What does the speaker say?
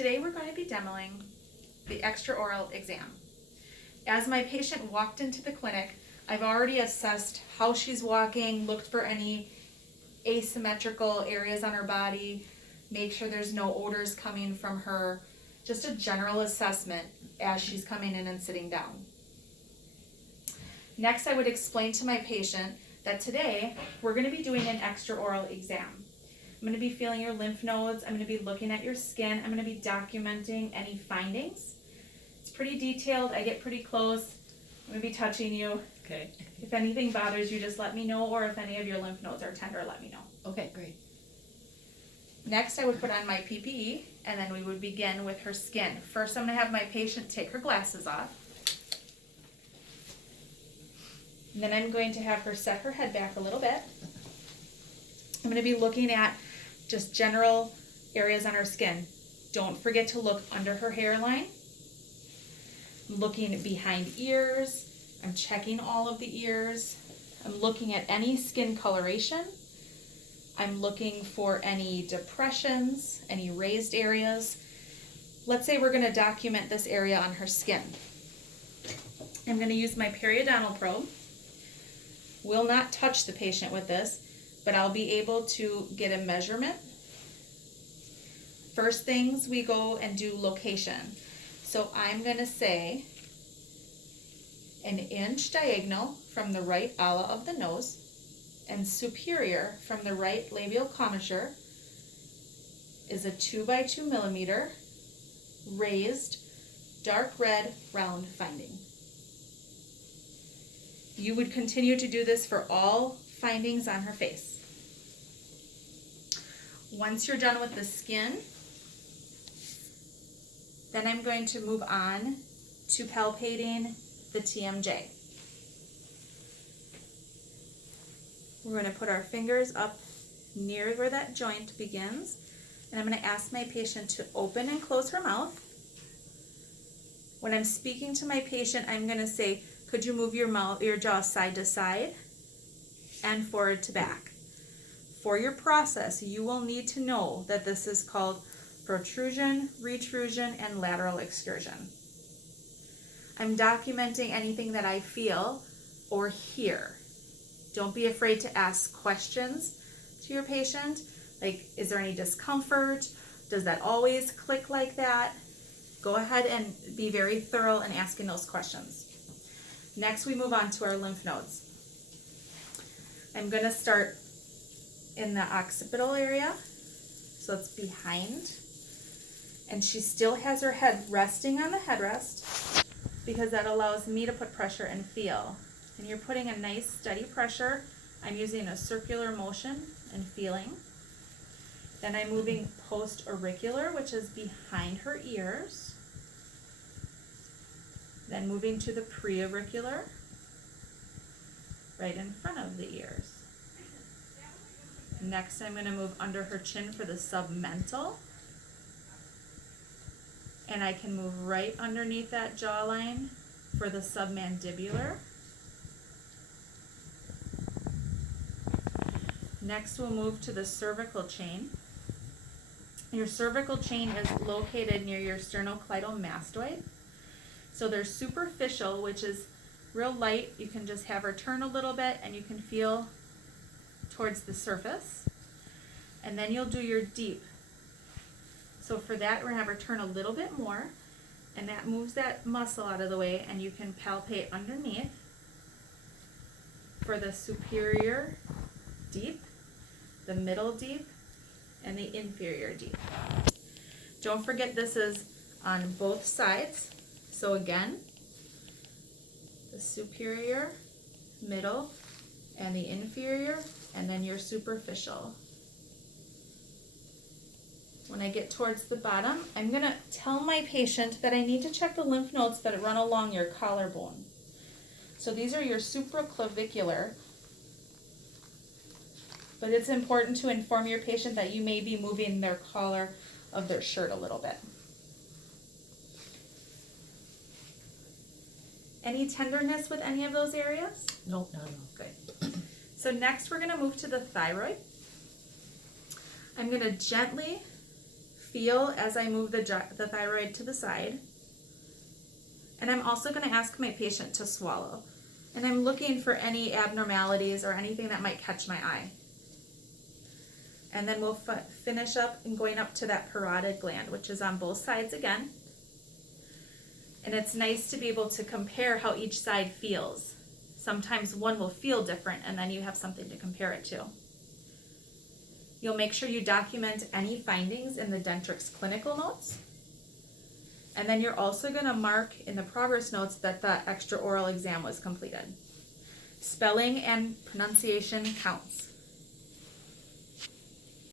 Today we're going to be demoing the extraoral exam. As my patient walked into the clinic, I've already assessed how she's walking, looked for any asymmetrical areas on her body, make sure there's no odors coming from her, just a general assessment as she's coming in and sitting down. Next, I would explain to my patient that today we're going to be doing an extraoral exam. I'm going to be feeling your lymph nodes, I'm going to be looking at your skin, I'm going to be documenting any findings. It's pretty detailed, I get pretty close, I'm going to be touching you. Okay. If anything bothers you, just let me know, or if any of your lymph nodes are tender, let me know. Okay, great. Next, I would put on my PPE, and then we would begin with her skin. First, I'm going to have my patient take her glasses off. And then I'm going to have her set her head back a little bit. I'm going to be looking at just general areas on her skin. Don't forget to look under her hairline. I'm looking behind ears. I'm checking all of the ears. I'm looking at any skin coloration. I'm looking for any depressions, any raised areas. Let's say we're going to document this area on her skin. I'm going to use my periodontal probe. Will not touch the patient with this, but I'll be able to get a measurement. First things, we go and do location. So I'm going to say an inch diagonal from the right ala of the nose and superior from the right labial commissure is a 2 by 2 millimeter raised dark red round finding. You would continue to do this for all findings on her face. Once you're done with the skin, then I'm going to move on to palpating the TMJ. We're going to put our fingers up near where that joint begins, and I'm going to ask my patient to open and close her mouth. When I'm speaking to my patient, I'm going to say, could you move your jaw side to side and forward to back? For your process, you will need to know that this is called protrusion, retrusion, and lateral excursion. I'm documenting anything that I feel or hear. Don't be afraid to ask questions to your patient, like, is there any discomfort? Does that always click like that? Go ahead and be very thorough in asking those questions. Next, we move on to our lymph nodes. I'm going to start in the occipital area, so it's behind, and she still has her head resting on the headrest because that allows me to put pressure and feel. And you're putting a nice steady pressure. I'm using a circular motion and feeling. Then I'm moving post-auricular, which is behind her ears. Then moving to the pre-auricular, right in front of the ears. Next, I'm going to move under her chin for the submental. And I can move right underneath that jawline for the submandibular. Next, we'll move to the cervical chain. Your cervical chain is located near your sternocleidomastoid. So there's superficial, which is real light. You can just have her turn a little bit and you can feel towards the surface. And then you'll do your deep. So for that, we're going to have her turn a little bit more, and that moves that muscle out of the way, and you can palpate underneath for the superior deep, the middle deep, and the inferior deep. Don't forget this is on both sides. So again, the superior, middle, and the inferior, and then your superficial. When I get towards the bottom, I'm going to tell my patient that I need to check the lymph nodes that run along your collarbone. So these are your supraclavicular, but it's important to inform your patient that you may be moving their collar of their shirt a little bit. Any tenderness with any of those areas? No, no, no. Good. So next we're going to move to the thyroid. I'm going to gently feel as I move the thyroid to the side. And I'm also going to ask my patient to swallow. And I'm looking for any abnormalities or anything that might catch my eye. And then we'll finish up and going up to that parotid gland, which is on both sides again. And it's nice to be able to compare how each side feels. Sometimes one will feel different, and then you have something to compare it to. You'll make sure you document any findings in the Dentrix clinical notes. And then you're also going to mark in the progress notes that the extraoral exam was completed. Spelling and pronunciation counts.